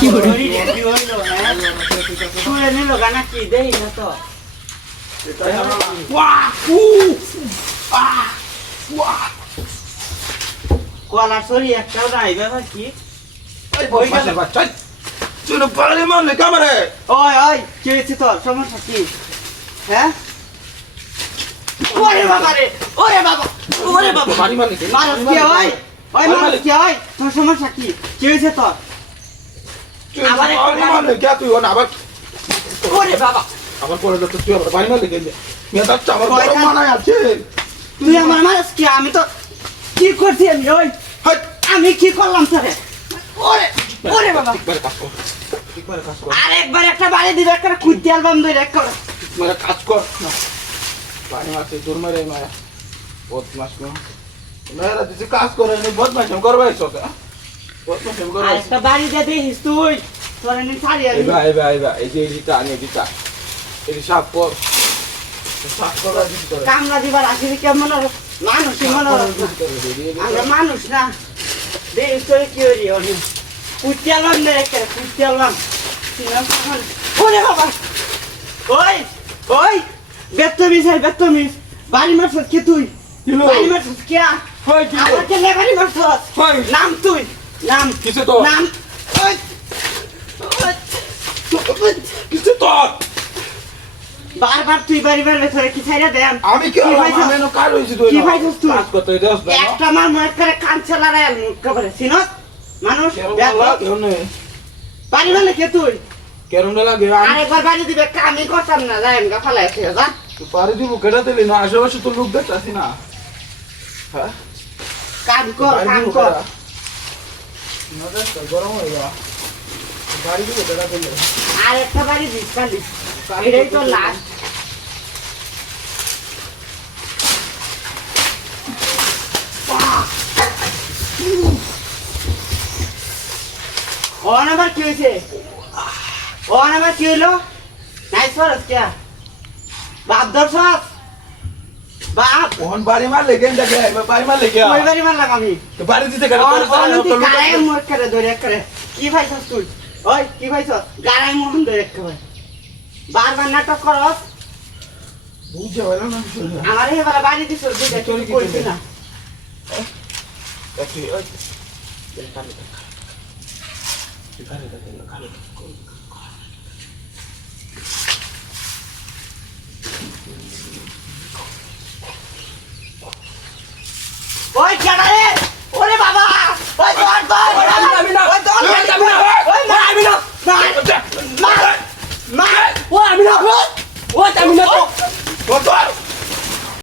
কি করে কি হইলো শুয়ে নিল গানা কি দেই না তো কলা সরি একটাও নাই ব্যাপার কি তুই পারে মারলে কামারে ওই ওই কি হয়েছে তোর সমস্যা কি হ্যাঁ ওরে বাবা রে ওরে বাবা বাড়ি মারলে মানুষ কি ওই ওই মানুষ কি ওই তোর সমস্যা কি কি হয়েছে তোর আবার মারলে কে তুই আবার ওরে বাবা আবার পরে তো তুই আবার বাড়ি মারলে কে মেয়েটা আমার বড় মানায় আছে তুই আমার মানুষ কি আমি তো কি করছি আমি ওই আমি কি করলাম তোরে ওরে ওরে বাবা আরেকবার একটা বাড়ি দিবে একটা কুত্তি অ্যালবাম ধরে এক করে মেরা কাজ কর না বাড়ি মারতে তোর মেরে মায়া বদমাস না মেয়েরা দিছে কাজ করে নি বদমাস করবে সকে বদমাস করবে একটা বাড়ি দিয়ে দিস তুই তোরে নি ছাড়ি আমি এবা এই যে দিটা আনি দিটা এই সাপ কর সাপ করা দিতে করে কামলা দিবার আসিবি কেমন মানুষই মনে আমরা মানুষ না দেখ তোরে কি হরি ওরে কুত্তি অ্যালবাম ধরে এক করে কুত্তি অ্যালবাম ওরে বাবা ওই ওই বেত্তমিস বাড়ি মারছস কি তুই বাড়ি মারছস কি হই কি আমাকে লেবারি মারছস হই নাম তুই নাম কিসে তো নাম ওই কিসে তো বারবার তুই বাড়ি মারলে তোরে কি ছাইরা দেন আমি কি আমি নো কার হইছি তুই কি ভাইছস তুই কাজ করতে দেস না একটা মার মুখ করে কাঞ্চে লড়াই মুখ করে সিনস মানুষ কেন বাড়ি মারলে কে তুই কেন লাগে আরেকবার বাড়ি দিবে আমি করতাম না যাই আমি ফালাই আছে যা তুই পারি দিব কেটে দিলি না আশেপাশে তো লোক দেখতাছি না হ্যাঁ কাম কর না দেখ গরম হয়ে যা গাড়ি দিব কেটে দিলি আর একটা বাড়ি দিস খালি এটাই তো লাস্ট আবার কি হয়েছে আবার কি হইলো নাইস ফরস কে বাপ দর্শক বাপ কোন বাড়ি মারলে গেন্দা কে বাড়ি মারলে কে ওই বাড়ি মারলাম আমি তো বাড়ি দিতে কেন গাড়াই মোর করে ধরে করে কি ভাইছস তুই ওই কি ভাইছস গাড়াই মোর ধরে করে বারবার নাটক করস বুঝতে পারলা না আমার এবার বাড়ি দিছ দুইটা চুরি করছিস না দেখি ওই ওই কেডারে ওরে বাবা ওই দর ওই আমি না ওই দর আমি না ওই আমি না মার ও আমি না ও আমি না ও তোর